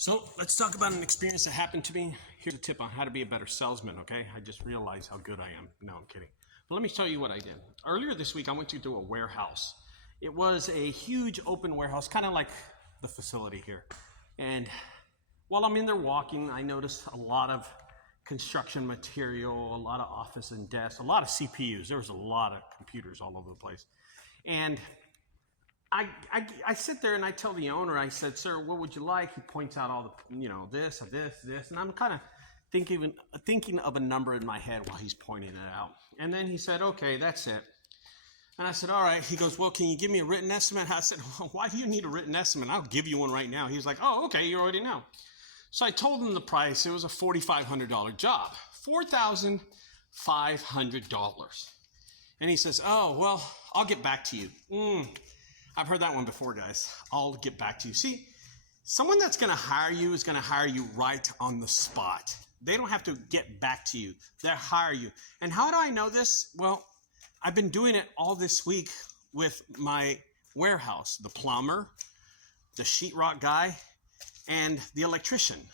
So let's talk about an experience that happened to me. Here's a tip on how to be a better salesman, okay? I just realized how good I am. No, I'm kidding. But let me tell you what I did. Earlier this week, I went to a warehouse. It was a huge open warehouse, kind of like the facility here. And while I'm in there walking, I noticed a lot of construction material, a lot of office and desks, a lot of CPUs. There was a lot of computers all over the place. And I sit there and I tell the owner, I said, "Sir, what would you like?" He points out all the, this, and I'm kind of thinking of a number in my head while he's pointing it out. And then he said, "Okay, that's it." And I said, "All right." He goes, "Well, can you give me a written estimate?" I said, "Well, why do you need a written estimate? I'll give you one right now." He was like, "Oh, okay, you already know." So I told him the price. It was a $4,500 job, $4,500. And he says, "Oh, well, I'll get back to you." I've heard that one before, guys. I'll get back to you. See, someone that's going to hire you is going to hire you right on the spot. They don't have to get back to you. They'll hire you. And how do I know this? Well, I've been doing it all this week with my warehouse, the plumber, the sheetrock guy, and the electrician.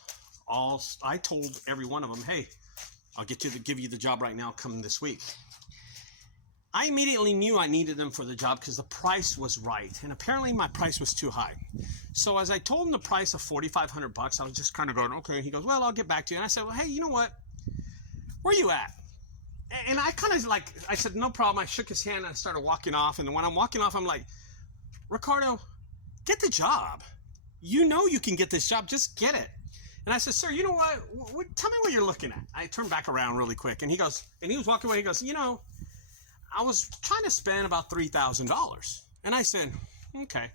I told every one of them, "Hey, I'll give you the job right now, come this week." I immediately knew I needed them for the job because the price was right. And apparently my price was too high. So as I told him the price of $4,500, I was just kind of going, "Okay." He goes, "Well, I'll get back to you." And I said, "Well, hey, you know what? Where are you at?" And I kind of I said, "No problem." I shook his hand and I started walking off. And when I'm walking off, I'm like, "Ricardo, get the job. You know you can get this job. Just get it." And I said, "Sir, you know what? Tell me what you're looking at." I turned back around really quick. And he was walking away. He goes, "I was trying to spend about $3,000. And I said, "Okay,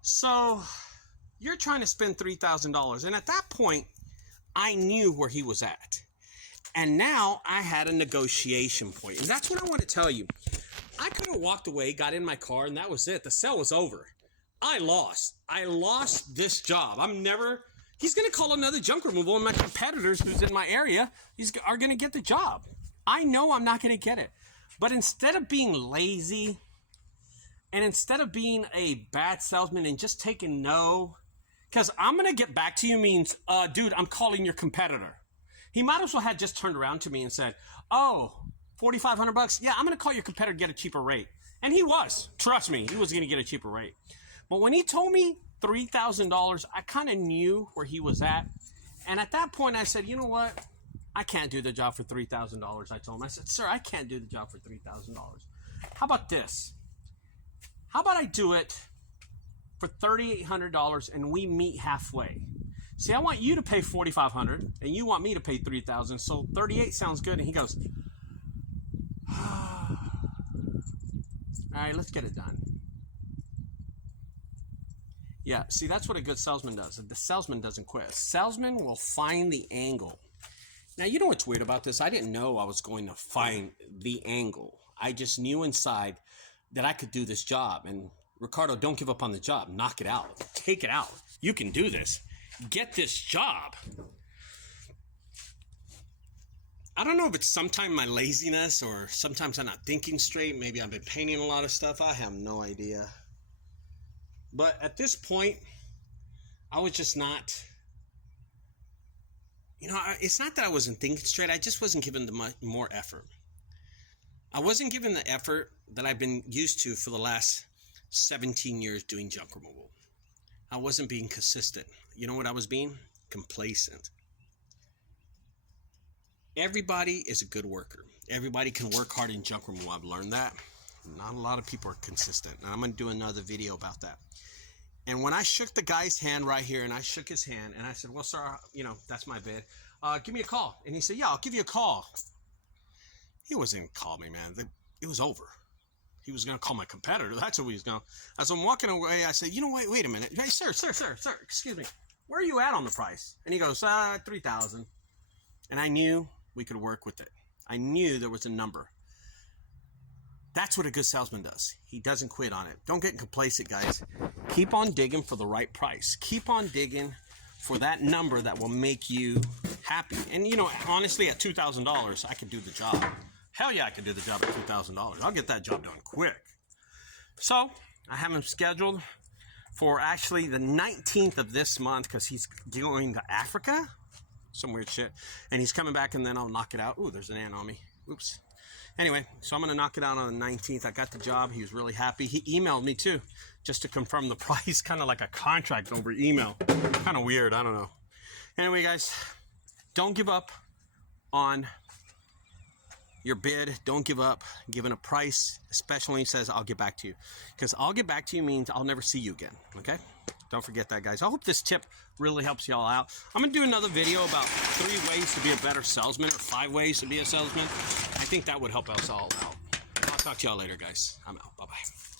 so you're trying to spend $3,000. And at that point, I knew where he was at. And now I had a negotiation point. And that's what I want to tell you. I could have walked away, got in my car, and that was it. The sale was over. I lost. I lost this job. He's going to call another junk removal, and my competitors who's in my area are going to get the job. I know I'm not going to get it. But instead of being lazy and instead of being a bad salesman and just taking no, because "I'm going to get back to you" means, "Dude, I'm calling your competitor." He might as well have just turned around to me and said, "Oh, $4,500? Yeah, I'm going to call your competitor, get a cheaper rate." And he was. Trust me, he was going to get a cheaper rate. But when he told me $3,000, I kind of knew where he was at. And at that point, I said, "You know what? I can't do the job for $3,000. I told him. I said, "Sir, I can't do the job for $3,000. How about this? How about I do it for $3,800 and we meet halfway? See, I want you to pay $4,500 and you want me to pay $3,000. So 38 sounds good." And he goes, "All right, let's get it done." Yeah, see, that's what a good salesman does. The salesman doesn't quit. A salesman will find the angle. Now, you know what's weird about this? I didn't know I was going to find the angle. I just knew inside that I could do this job. And Ricardo, don't give up on the job. Knock it out. Take it out. You can do this. Get this job. I don't know if it's sometimes my laziness or sometimes I'm not thinking straight. Maybe I've been painting a lot of stuff. I have no idea. But at this point, I was just not... it's not that I wasn't thinking straight. I just wasn't giving more effort. I wasn't giving the effort that I've been used to for the last 17 years doing junk removal. I wasn't being consistent. You know what I was being? Complacent. Everybody is a good worker. Everybody can work hard in junk removal. I've learned that. Not a lot of people are consistent. And I'm going to do another video about that. And when I shook the guy's hand right here, and I shook his hand, and I said, "Well, sir, that's my bid. Give me a call." And he said, "Yeah, I'll give you a call." He wasn't going to call me, man. It was over. He was going to call my competitor. That's what he was going to. As I'm walking away, I said, wait a minute. "Hey, sir, excuse me. Where are you at on the price?" And he goes, $3,000. And I knew we could work with it. I knew there was a number. That's what a good salesman does. He doesn't quit on it. Don't get complacent, guys. Keep on digging for the right price. Keep on digging for that number that will make you happy. And, honestly, at $2,000, I could do the job. Hell yeah, I could do the job at $2,000. I'll get that job done quick. So I have him scheduled for actually the 19th of this month, because he's going to Africa, some weird shit, and he's coming back, and then I'll knock it out. Ooh, there's an ant on me. Oops. Anyway, so I'm going to knock it out on the 19th. I got the job. He was really happy. He emailed me too, just to confirm the price, kind of like a contract over email. Kind of weird. I don't know. Anyway, guys, don't give up on your bid. Don't give up giving a price, especially when he says, I'll get back to you. Because I'll get back to you means I'll never see you again, okay? Don't forget that, guys. I hope this tip really helps y'all out. I'm going to do another video about 3 ways to be a better salesman, or 5 ways to be a salesman. I think that would help us all out. I'll talk to y'all later, guys. I'm out. Bye-bye.